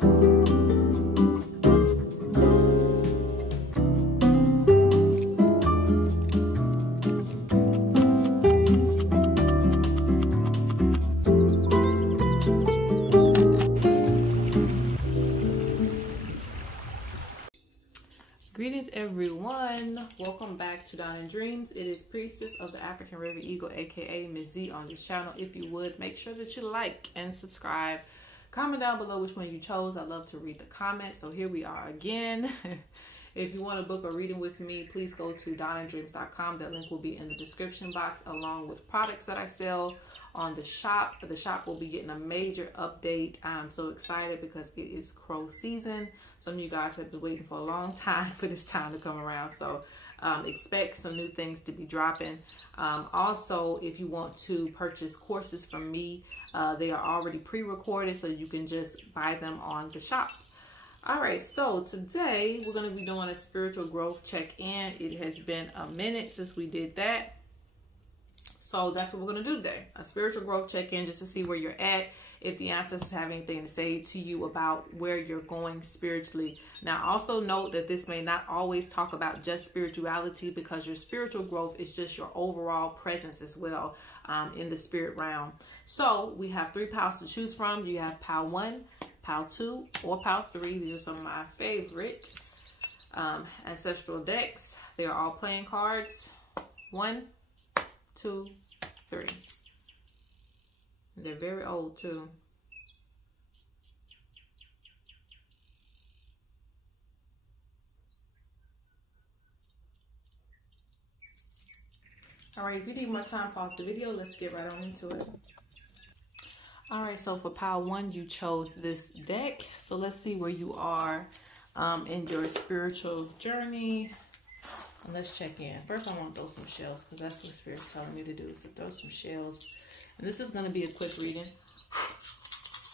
Greetings everyone, welcome back to Dawn and Dreams. It is Priestess of the African River Eagle, aka Ms.Z on this channel. If you would, make sure that you like and subscribe. Comment down below which one you chose. I love to read the comments. So here we are again. If you want to book a reading with me, please go to dawnanddreams.com. That link will be in the description box along with products that I sell on the shop. The shop will be getting a major update. I'm so excited because it is crow season. Some of you guys have been waiting for a long time for this time to come around. So expect some new things to be dropping. Also, if you want to purchase courses from me, they are already pre-recorded, so you can just buy them on the shop. All right, so today we're going to be doing a spiritual growth check-in. It has been a minute since we did that. So that's what we're going to do today. A spiritual growth check-in just to see where you're at. If the ancestors have anything to say to you about where you're going spiritually. Now, also note that this may not always talk about just spirituality, because your spiritual growth is just your overall presence as well in the spirit realm. So we have 3 piles to choose from. You have pile 1, pile 2, or pile 3. These are some of my favorite ancestral decks. They are all playing cards. 1, 2, 3. They're very old too. All right, if you need more time, pause the video. Let's get right on into it. All right, so for pile 1, you chose this deck. So let's see where you are in your spiritual journey. And let's check in. First, I want to throw some shells because that's what Spirit's telling me to do. So throw some shells. And this is going to be a quick reading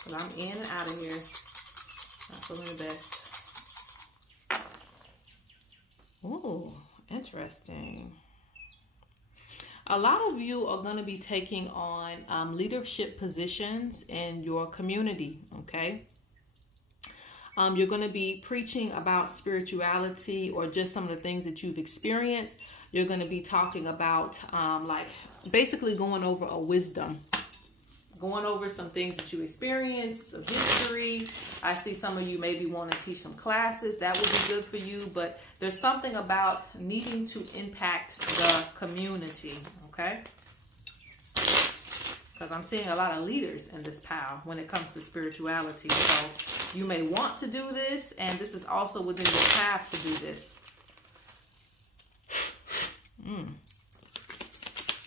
because I'm in and out of here. Not feeling the best. Ooh, interesting. A lot of you are going to be taking on leadership positions in your community, okay? You're going to be preaching about spirituality or just some of the things that you've experienced. You're going to be talking about like basically going over a wisdom, going over some things that you experienced, some history. I see some of you maybe want to teach some classes. That would be good for you. But there's something about needing to impact the community, okay? Because I'm seeing a lot of leaders in this pile when it comes to spirituality. So you may want to do this, and this is also within your path to do this.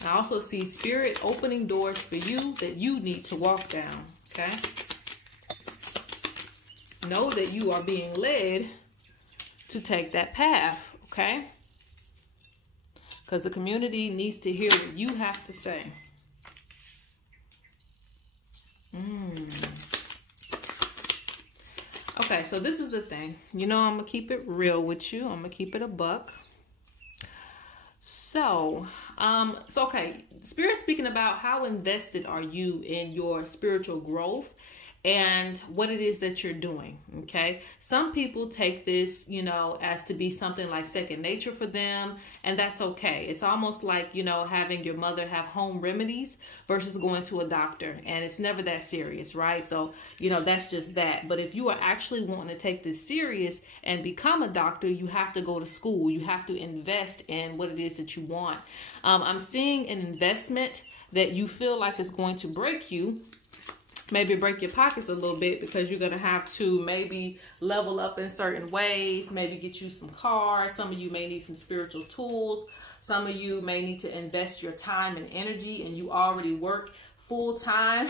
I also see Spirit opening doors for you that you need to walk down, okay? Know that you are being led to take that path, okay? Because the community needs to hear what you have to say. Okay, so this is the thing. You know, I'm going to keep it real with you. I'm going to keep it a buck. So, okay, Spirit speaking about how invested are you in your spiritual growth and what it is that you're doing, okay? Some people take this, you know, as to be something like second nature for them, and that's okay. It's almost like, you know, having your mother have home remedies versus going to a doctor, and it's never that serious, right? So, you know, that's just that. But if you are actually wanting to take this serious and become a doctor, you have to go to school. You have to invest in what it is that you want. I'm seeing an investment that you feel like is going to break you. Maybe break your pockets a little bit because you're going to have to maybe level up in certain ways, maybe get you some cars. Some of you may need some spiritual tools. Some of you may need to invest your time and energy, and you already work full time.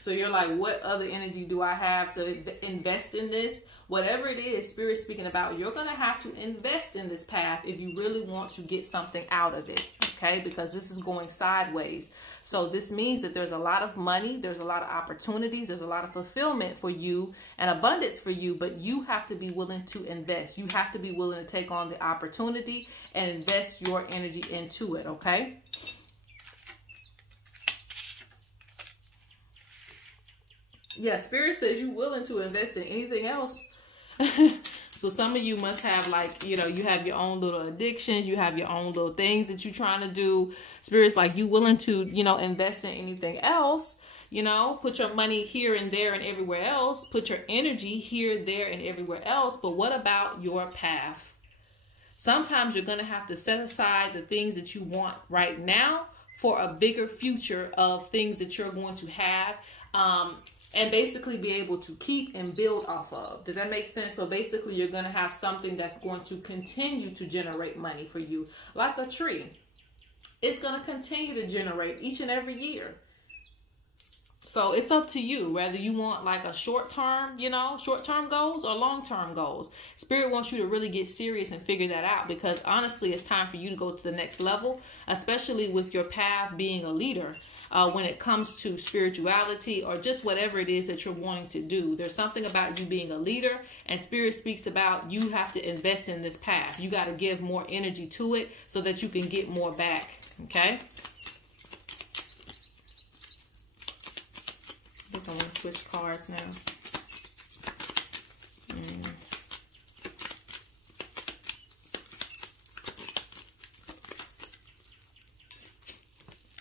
So you're like, what other energy do I have to invest in this? Whatever it is, Spirit speaking about, you're going to have to invest in this path if you really want to get something out of it. Okay, because this is going sideways. So this means that there's a lot of money, there's a lot of opportunities, there's a lot of fulfillment for you and abundance for you, but you have to be willing to invest. You have to be willing to take on the opportunity and invest your energy into it, okay? Yeah, Spirit says you're willing to invest in anything else. So some of you must have, like, you know, you have your own little addictions. You have your own little things that you're trying to do. Spirit's like, you willing to, you know, invest in anything else. You know, put your money here and there and everywhere else. Put your energy here, there, and everywhere else. But what about your path? Sometimes you're going to have to set aside the things that you want right now for a bigger future of things that you're going to have. And basically be able to keep and build off of. Does that make sense? So basically you're going to have something that's going to continue to generate money for you. Like a tree. It's going to continue to generate each and every year. So it's up to you, whether you want like a short-term, you know, short-term goals or long-term goals. Spirit wants you to really get serious and figure that out, because honestly, it's time for you to go to the next level, especially with your path being a leader. When it comes to spirituality or just whatever it is that you're wanting to do, there's something about you being a leader, and Spirit speaks about you have to invest in this path. You got to give more energy to it so that you can get more back. Okay. I think I want to switch cards now.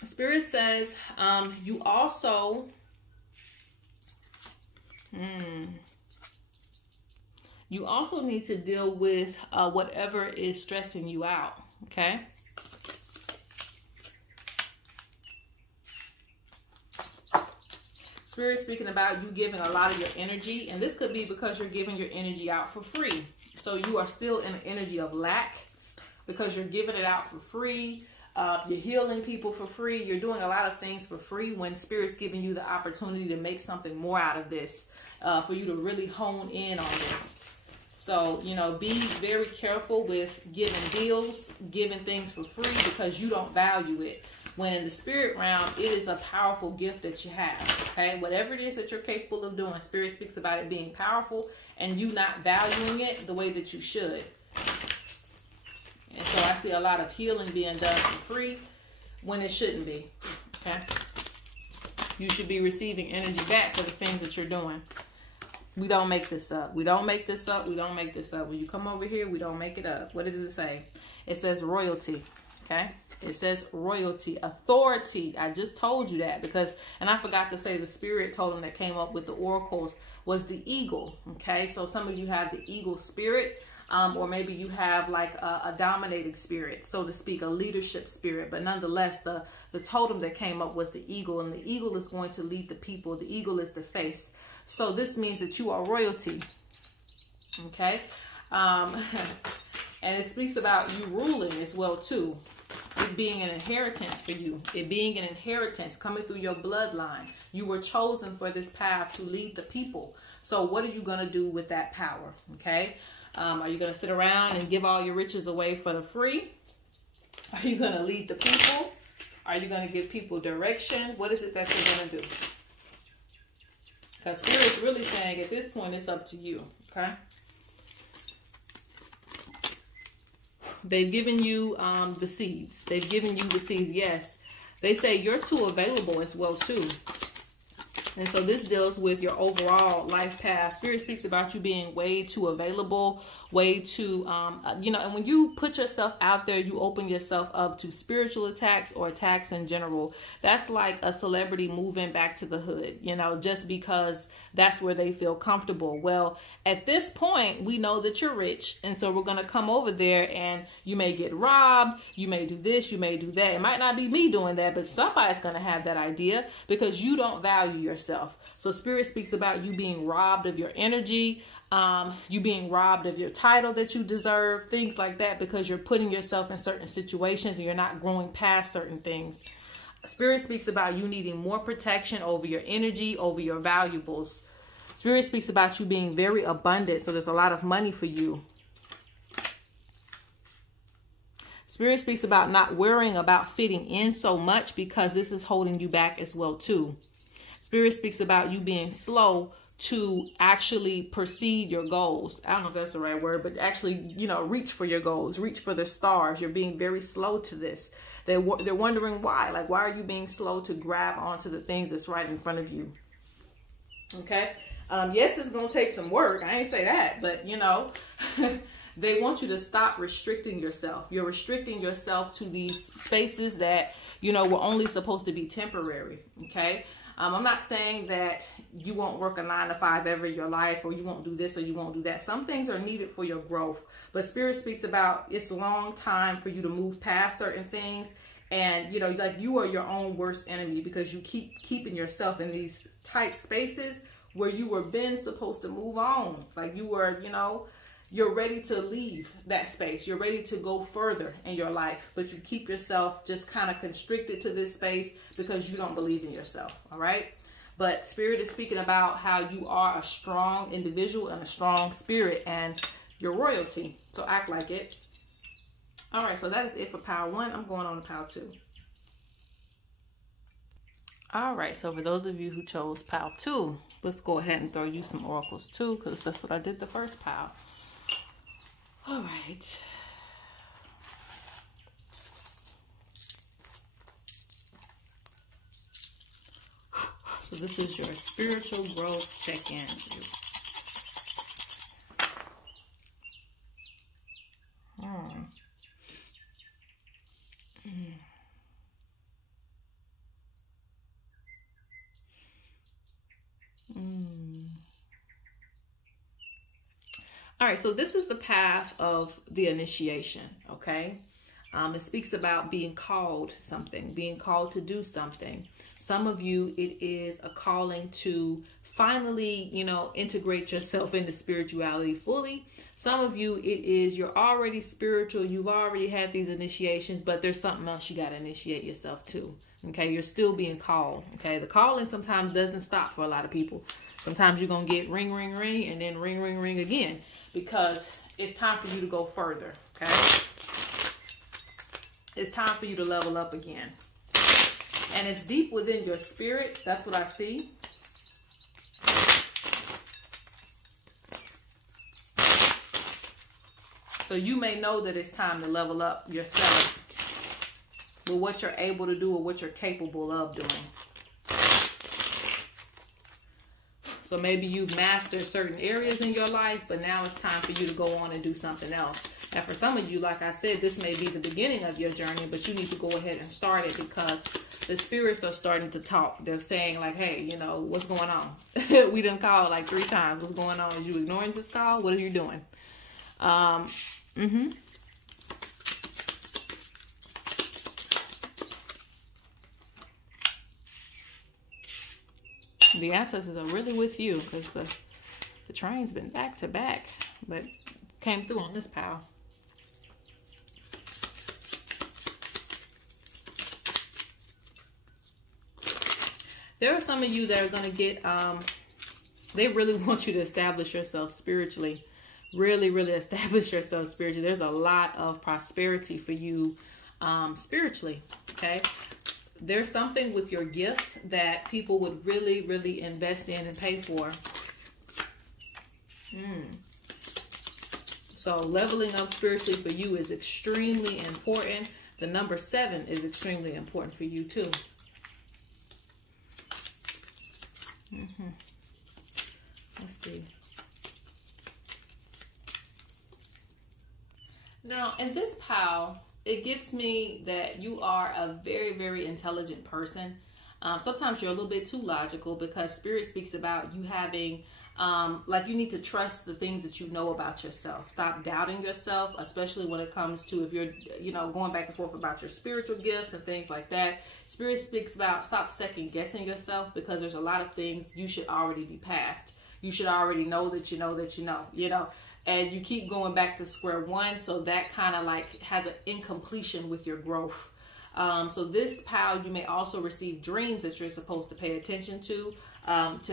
Spirit says you also need to deal with whatever is stressing you out. Okay. Spirit speaking about you giving a lot of your energy, and this could be because you're giving your energy out for free. So you are still in an energy of lack because you're giving it out for free. You're healing people for free. You're doing a lot of things for free when Spirit's giving you the opportunity to make something more out of this, for you to really hone in on this. So, you know, be very careful with giving deals, giving things for free because you don't value it. When in the spirit realm, it is a powerful gift that you have. Okay, whatever it is that you're capable of doing, Spirit speaks about it being powerful and you not valuing it the way that you should. And so I see a lot of healing being done for free when it shouldn't be. Okay, you should be receiving energy back for the things that you're doing. We don't make this up. We don't make this up. We don't make this up. When you come over here, we don't make it up. What does it say? It says royalty. Okay. It says royalty, authority. I just told you that because, and I forgot to say, the Spirit told him that came up with the oracles was the eagle. Okay. So some of you have the eagle spirit, or maybe you have like a dominating spirit, so to speak, a leadership spirit. But nonetheless, the totem that came up was the eagle, and the eagle is going to lead the people. The eagle is the face. So this means that you are royalty. Okay. And it speaks about you ruling as well too. It being an inheritance for you. It being an inheritance coming through your bloodline. You were chosen for this path to lead the people. So what are you going to do with that power? Okay. Are you going to sit around and give all your riches away for the free? Are you going to lead the people? Are you going to give people direction? What is it that you're going to do? Because Spirit's really saying at this point, it's up to you. Okay. They've given you the seeds. They've given you the seeds. Yes. They say you're too available as well too. And so this deals with your overall life path. Spirit speaks about you being way too available, way too, you know, and when you put yourself out there, you open yourself up to spiritual attacks or attacks in general. That's like a celebrity moving back to the hood, you know, just because that's where they feel comfortable. Well, at this point, we know that you're rich. And so we're going to come over there and you may get robbed. You may do this. You may do that. It might not be me doing that, but somebody's going to have that idea because you don't value yourself. So Spirit speaks about you being robbed of your energy, you being robbed of your title that you deserve, things like that, because you're putting yourself in certain situations and you're not growing past certain things. Spirit speaks about you needing more protection over your energy, over your valuables. Spirit speaks about you being very abundant, so there's a lot of money for you. Spirit speaks about not worrying about fitting in so much because this is holding you back as well too. Spirit speaks about you being slow to actually proceed your goals. I don't know if that's the right word, but actually, you know, reach for your goals, reach for the stars. You're being very slow to this. They're wondering why. Like, why are you being slow to grab onto the things that's right in front of you? Okay. Yes, it's going to take some work. I ain't say that, but you know, they want you to stop restricting yourself. You're restricting yourself to these spaces that, you know, were only supposed to be temporary. Okay. I'm not saying that you won't work a 9 to 5 ever in your life, or you won't do this or you won't do that. Some things are needed for your growth, but Spirit speaks about it's a long time for you to move past certain things. And, you know, like you are your own worst enemy because you keep keeping yourself in these tight spaces where you were been supposed to move on. Like you were, you know, you're ready to leave that space. You're ready to go further in your life, but you keep yourself just kind of constricted to this space because you don't believe in yourself. All right. But Spirit is speaking about how you are a strong individual and a strong spirit and your royalty. So act like it. All right, so that is it for pile 1. I'm going on to pile 2. All right, so for those of you who chose pile 2, let's go ahead and throw you some oracles too, because that's what I did the first pile. All right. So this is your spiritual growth check-in. All right, so this is the path of the initiation, okay? It speaks about being called something, being called to do something. Some of you, it is a calling to finally, you know, integrate yourself into spirituality fully. Some of you, it is you're already spiritual. You've already had these initiations, but there's something else you got to initiate yourself to, okay? You're still being called, okay? The calling sometimes doesn't stop for a lot of people. Sometimes you're going to get ring, ring, ring, and then ring, ring, ring again, because it's time for you to go further, okay? It's time for you to level up again. And it's deep within your spirit. That's what I see. So you may know that it's time to level up yourself with what you're able to do or what you're capable of doing. So maybe you've mastered certain areas in your life, but now it's time for you to go on and do something else. And for some of you, like I said, this may be the beginning of your journey, but you need to go ahead and start it because the spirits are starting to talk. They're saying like, hey, you know, what's going on? We done called like 3 times. What's going on? Is you ignoring this call? What are you doing? The ancestors are really with you because the train's been back to back, but came through on this pile. There are some of you that are going to get, they really want you to establish yourself spiritually. Really, really establish yourself spiritually. There's a lot of prosperity for you spiritually, okay? There's something with your gifts that people would really, really invest in and pay for. So leveling up spiritually for you is extremely important. The number 7 is extremely important for you too. Let's see. Now, in this pile, it gives me that you are a very, very intelligent person. Sometimes you're a little bit too logical because Spirit speaks about you having, like you need to trust the things that you know about yourself. Stop doubting yourself, especially when it comes to if you're, you know, going back and forth about your spiritual gifts and things like that. Spirit speaks about stop second guessing yourself because there's a lot of things you should already be past. You should already know that you know that you know, and you keep going back to square one. So that kind of like has an incompletion with your growth. So this pile, you may also receive dreams that you're supposed to pay attention to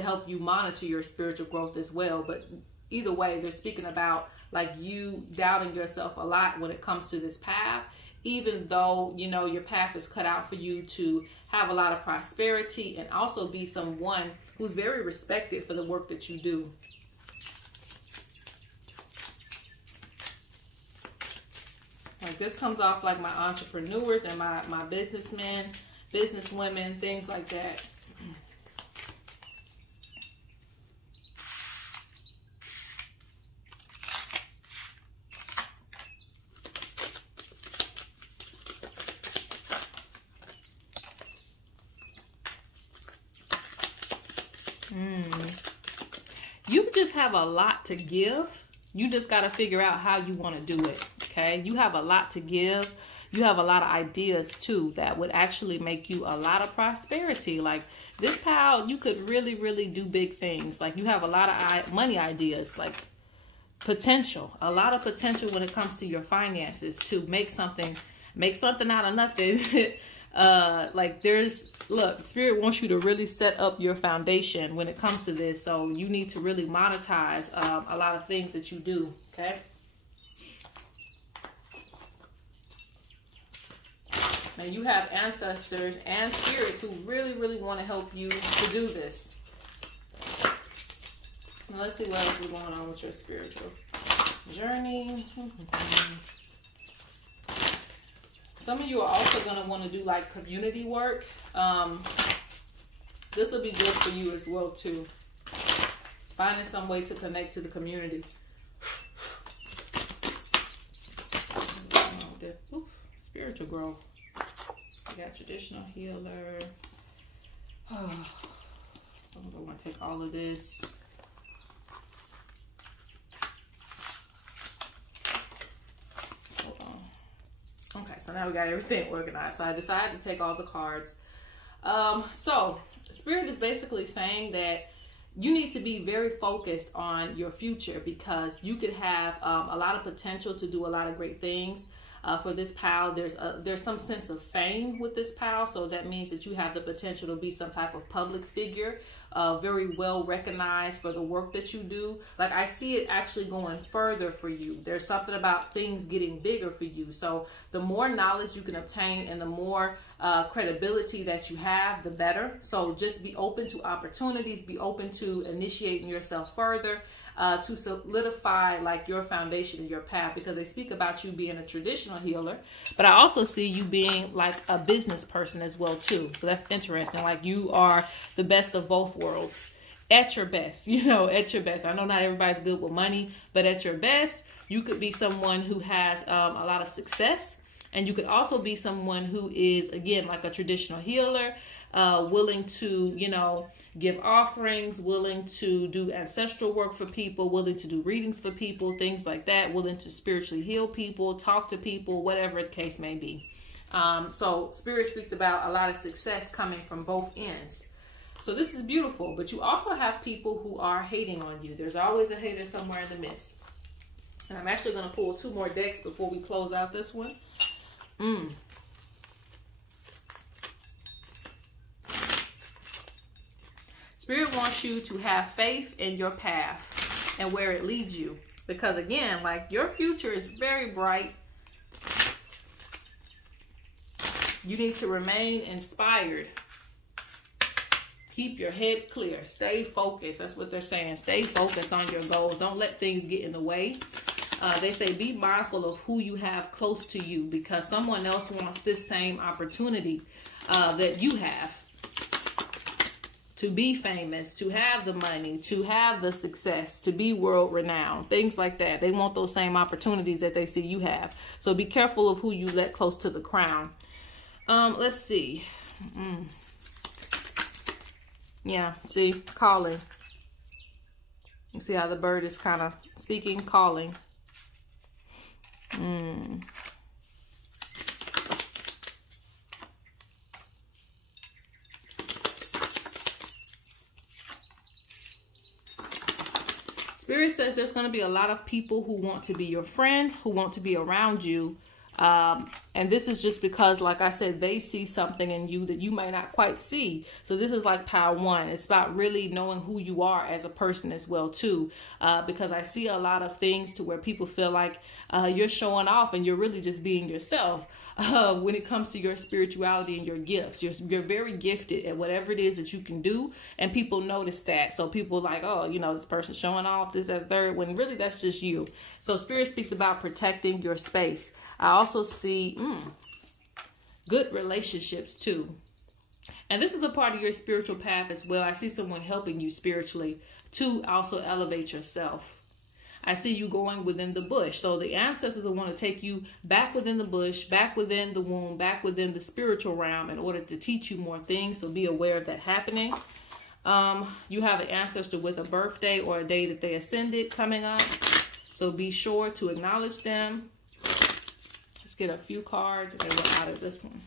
help you monitor your spiritual growth as well. But either way, they're speaking about like you doubting yourself a lot when it comes to this path, even though, you know, your path is cut out for you to have a lot of prosperity and also be someone who's very respected for the work that you do. Like this comes off like my entrepreneurs and my businessmen, businesswomen, things like that. just have a lot to give. You just got to figure out how you want to do it. Okay. You have a lot to give. You have a lot of ideas too that would actually make you a lot of prosperity. Like this pal, you could really, really do big things. Like you have a lot of money ideas, like potential, a lot of potential when it comes to your finances to make something out of nothing. Like look, Spirit wants you to really set up your foundation when it comes to this. So you need to really monetize a lot of things that you do. Okay. And you have ancestors and spirits who really, really want to help you to do this. Now let's see what else is going on with your spiritual journey. Some of you are also going to want to do like community work. This will be good for you as well too. Finding some way to connect to the community. Spiritual growth. You got traditional healer. I'm going to take all of this. Hold on. Okay, so now we got everything organized. So I decided to take all the cards. So Spirit is basically saying that you need to be very focused on your future because you could have a lot of potential to do a lot of great things. For this pal, there's some sense of fame with this pal, so that means that you have the potential to be some type of public figure, very well recognized for the work that you do. Like I see it actually going further for you. There's something about things getting bigger for you. So the more knowledge you can obtain and the more credibility that you have, the better. So just be open to opportunities, be open to initiating yourself further. To solidify like your foundation and your path, because they speak about you being a traditional healer, but I also see you being like a business person as well too. So that's interesting. Like you are the best of both worlds at your best, at your best. I know not everybody's good with money, but at your best, you could be someone who has a lot of success. And you could also be someone who is, again, like a traditional healer, willing to, give offerings, willing to do ancestral work for people, willing to do readings for people, things like that, willing to spiritually heal people, talk to people, whatever the case may be. So Spirit speaks about a lot of success coming from both ends. So this is beautiful, but you also have people who are hating on you. There's always a hater somewhere in the midst. And I'm actually going to pull 2 more decks before we close out this one. Spirit wants you to have faith in your path and where it leads you. Because again, like your future is very bright. You need to remain inspired. Keep your head clear. Stay focused. That's what they're saying. Stay focused on your goals. Don't let things get in the way. They say be mindful of who you have close to you, because someone else wants this same opportunity that you have to be famous, to have the money, to have the success, to be world renowned, things like that. They want those same opportunities that they see you have. So be careful of who you let close to the crown. Let's see. Yeah, see, calling. You see how the bird is kind of speaking, calling. Spirit says there's going to be a lot of people who want to be your friend, who want to be around you. And this is just because, like I said, they see something in you that you might not quite see. So this is like pile 1. It's about really knowing who you are as a person as well too. Because I see a lot of things to where people feel like you're showing off and you're really just being yourself when it comes to your spirituality and your gifts. You're very gifted at whatever it is that you can do, and people notice that. So people like, oh, this person's showing off, this, that, third, when really that's just you. So Spirit speaks about protecting your space. I also see good relationships too. And this is a part of your spiritual path as well. I see someone helping you spiritually to also elevate yourself. I see you going within the bush. So the ancestors will want to take you back within the bush, back within the womb, back within the spiritual realm in order to teach you more things. So be aware of that happening. You have an ancestor with a birthday or a day that they ascended coming up. So be sure to acknowledge them. Let's get a few cards and then we're out of this one.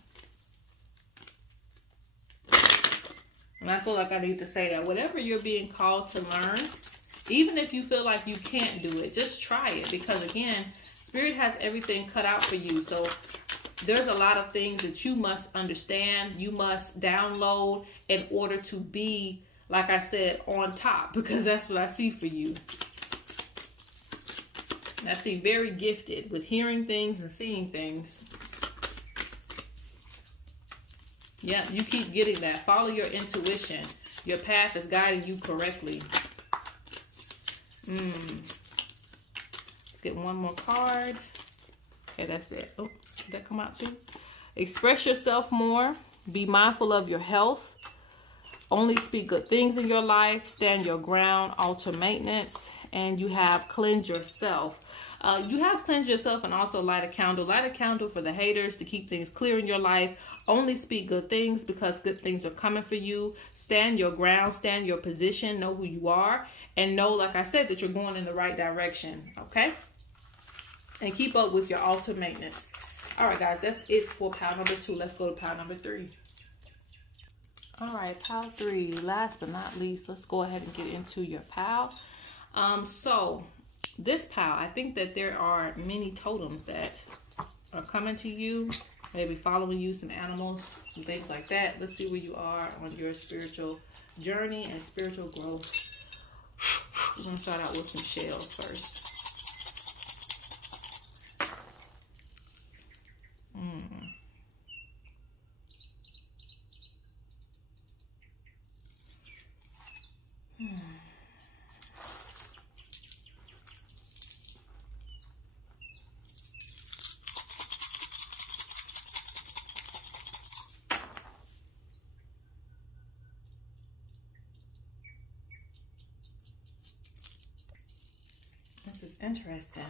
And I feel like I need to say that whatever you're being called to learn, even if you feel like you can't do it, just try it. Because again, Spirit has everything cut out for you. So there's a lot of things that you must understand, you must download in order to be, like I said, on top. Because that's what I see for you. I see very gifted with hearing things and seeing things. Yeah, you keep getting that. Follow your intuition. Your path is guiding you correctly. Let's get one more card. Okay, that's it. Oh, did that come out too? Express yourself more. Be mindful of your health. Only speak good things in your life. Stand your ground. Alter maintenance. And you have cleanse yourself. You have cleansed yourself and also light a candle. Light a candle for the haters to keep things clear in your life. Only speak good things because good things are coming for you. Stand your ground. Stand your position. Know who you are. And know, like I said, that you're going in the right direction. Okay? And keep up with your altar maintenance. All right, guys. That's it for pile number 2. Let's go to pile number 3. All right, pile 3. Last but not least, let's go ahead and get into your pile. So this pile, I think that there are many totems that are coming to you, maybe following you, some animals, some things like that. Let's see where you are on your spiritual journey and spiritual growth. We're going to start out with some shells first. This is interesting.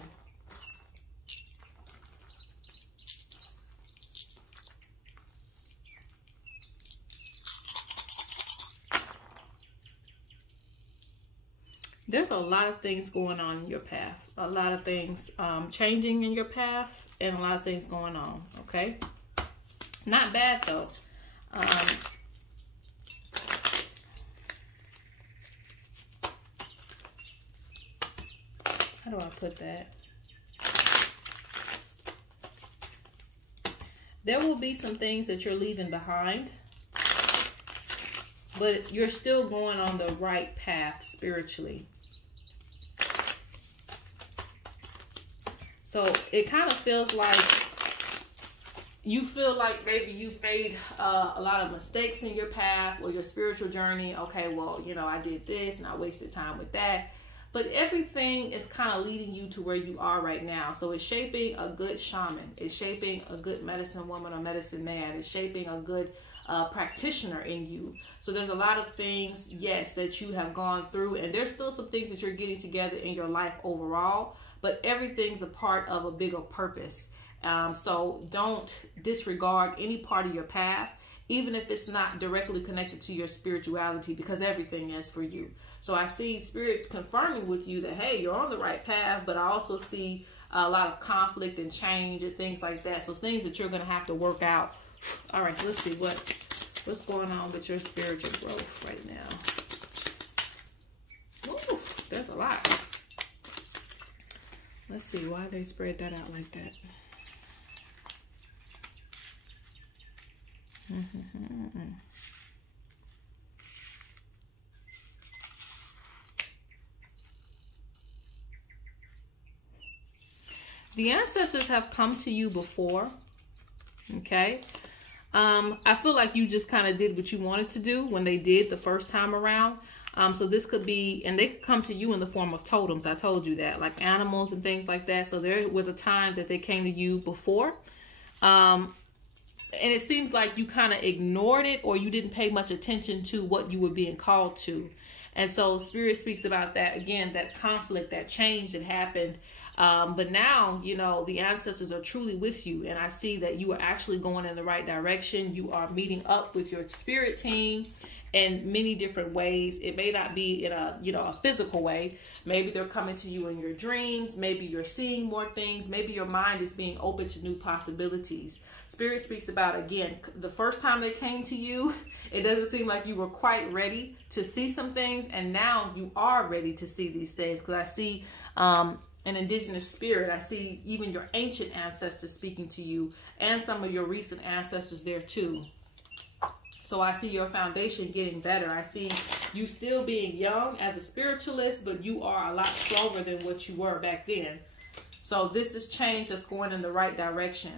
There's a lot of things going on in your path. A lot of things changing in your path and a lot of things going on, okay? Not bad, though. How do I put that? There will be some things that you're leaving behind, but you're still going on the right path spiritually. So it kind of feels like you feel like maybe you've made a lot of mistakes in your path or your spiritual journey. Okay, well, you know, I did this and I wasted time with that. But everything is kind of leading you to where you are right now. So it's shaping a good shaman. It's shaping a good medicine woman or medicine man. It's shaping a good practitioner in you. So there's a lot of things, yes, that you have gone through. And there's still some things that you're getting together in your life overall. But everything's a part of a bigger purpose. So don't disregard any part of your path, even if it's not directly connected to your spirituality, because everything is for you. So I see Spirit confirming with you that, hey, you're on the right path, but I also see a lot of conflict and change and things like that. So things that you're going to have to work out. All right, so let's see what's going on with your spiritual growth right now. Ooh, there's a lot. Let's see why they spread that out like that. The ancestors have come to you before, okay? I feel like you just kind of did what you wanted to do when they did the first time around. So this could be, and they could come to you in the form of totems. I told you that, like animals and things like that. So there was a time that they came to you before. And it seems like you kind of ignored it, or you didn't pay much attention to what you were being called to. And so Spirit speaks about that, again, that conflict, that change that happened. But now, you know, the ancestors are truly with you. And I see that you are actually going in the right direction. You are meeting up with your spirit team. in many different ways. It may not be in a, you know, a physical way. Maybe they're coming to you in your dreams. Maybe you're seeing more things. Maybe your mind is being open to new possibilities. Spirit speaks about, again, the first time they came to you, it doesn't seem like you were quite ready to see some things, and now you are ready to see these things. Because I see an indigenous spirit. I see even your ancient ancestors speaking to you, and some of your recent ancestors there too. So I see your foundation getting better. I see you still being young as a spiritualist, but you are a lot stronger than what you were back then. So this is change that's going in the right direction.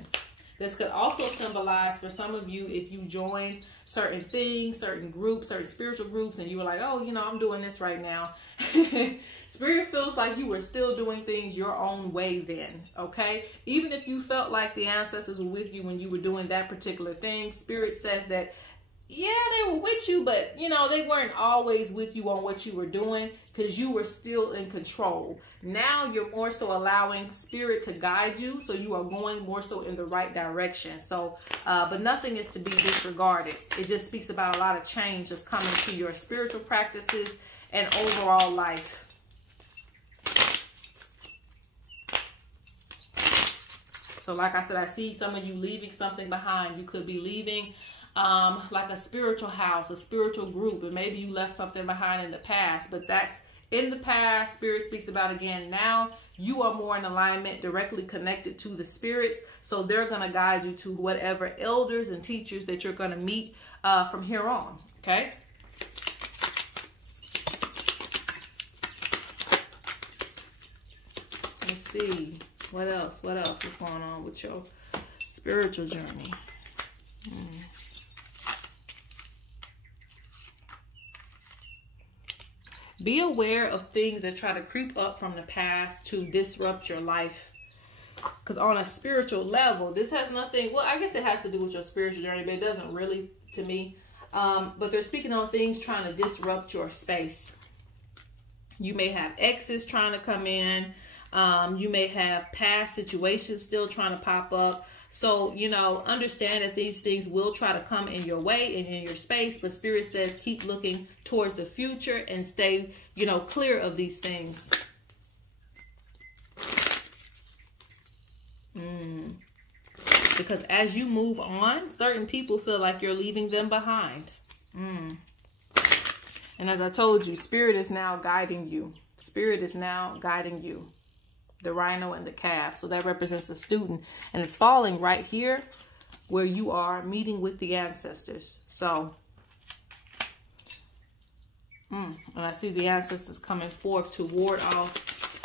This could also symbolize for some of you, if you join certain things, certain groups, certain spiritual groups, and you were like, oh, you know, I'm doing this right now. Spirit feels like you were still doing things your own way then, okay? Even if you felt like the ancestors were with you when you were doing that particular thing, Spirit says that, yeah, they were with you, but, you know, they weren't always with you on what you were doing because you were still in control. Now you're more so allowing Spirit to guide you, so you are going more so in the right direction. So, but nothing is to be disregarded. It just speaks about a lot of change that's coming to your spiritual practices and overall life. So like I said, I see some of you leaving something behind. You could be leaving like a spiritual house, a spiritual group, and maybe you left something behind in the past, but that's in the past. Spirit speaks about, again, now you are more in alignment, directly connected to the spirits, so they're going to guide you to whatever elders and teachers that you're going to meet from here on, okay? Let's see, what else is going on with your spiritual journey? Be aware of things that try to creep up from the past to disrupt your life. Because on a spiritual level, this has nothing, well, I guess it has to do with your spiritual journey, but it doesn't really to me. But they're speaking on things trying to disrupt your space. You may have exes trying to come in. You may have past situations still trying to pop up. So, you know, understand that these things will try to come in your way and in your space, but Spirit says keep looking towards the future and stay, you know, clear of these things. Because as you move on, certain people feel like you're leaving them behind. And as I told you, Spirit is now guiding you. Spirit is now guiding you. The rhino and the calf. So that represents a student, and it's falling right here where you are meeting with the ancestors. So and I see the ancestors coming forth to ward off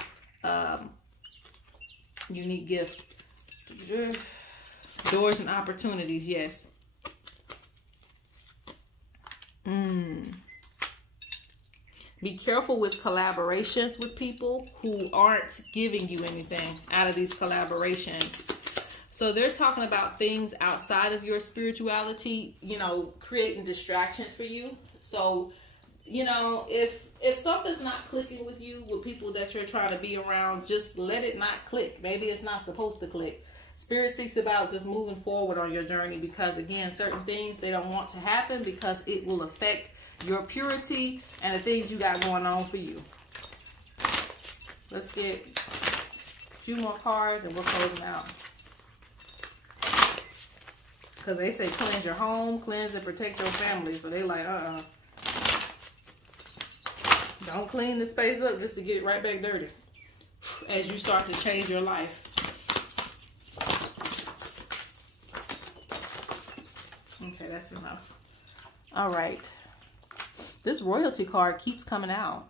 unique gifts, doors and opportunities. Yes. Be careful with collaborations with people who aren't giving you anything out of these collaborations. So they're talking about things outside of your spirituality, you know, creating distractions for you. So, you know, if something's not clicking with you, with people that you're trying to be around, just let it not click. Maybe it's not supposed to click. Spirit speaks about just moving forward on your journey because, again, certain things they don't want to happen because it will affect your purity and the things you got going on for you. Let's get a few more cards and we'll close them out. Because they say cleanse your home, cleanse and protect your family. So they like, don't clean the space up just to get it right back dirty as you start to change your life. Okay, that's enough. All right. This royalty card keeps coming out.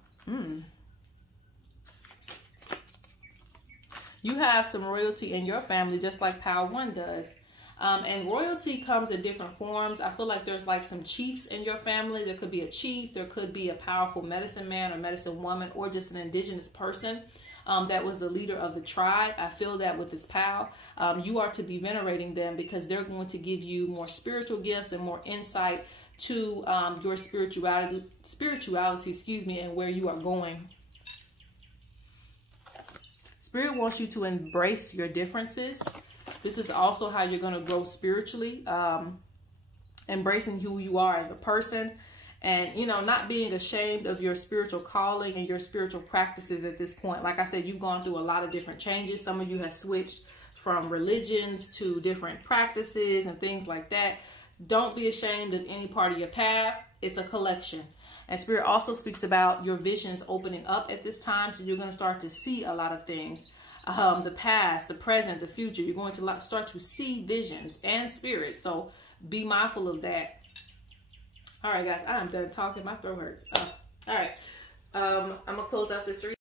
You have some royalty in your family, just like Power 1 does. And royalty comes in different forms. I feel like there's like some chiefs in your family. There could be a chief. There could be a powerful medicine man or medicine woman, or just an indigenous person that was the leader of the tribe. I feel that with this POW, you are to be venerating them because they're going to give you more spiritual gifts and more insight to your spirituality, and where you are going. Spirit wants you to embrace your differences. This is also how you're going to grow spiritually, embracing who you are as a person And, you know, not being ashamed of your spiritual calling and your spiritual practices at this point. Like I said, you've gone through a lot of different changes. Some of you have switched from religions to different practices and things like that. Don't be ashamed of any part of your path. It's a collection. And Spirit also speaks about your visions opening up at this time. So you're going to start to see a lot of things. The past, the present, the future. You're going to start to see visions and spirits. So be mindful of that. All right, guys. I'm done talking. My throat hurts. All right. I'm going to close out this reading.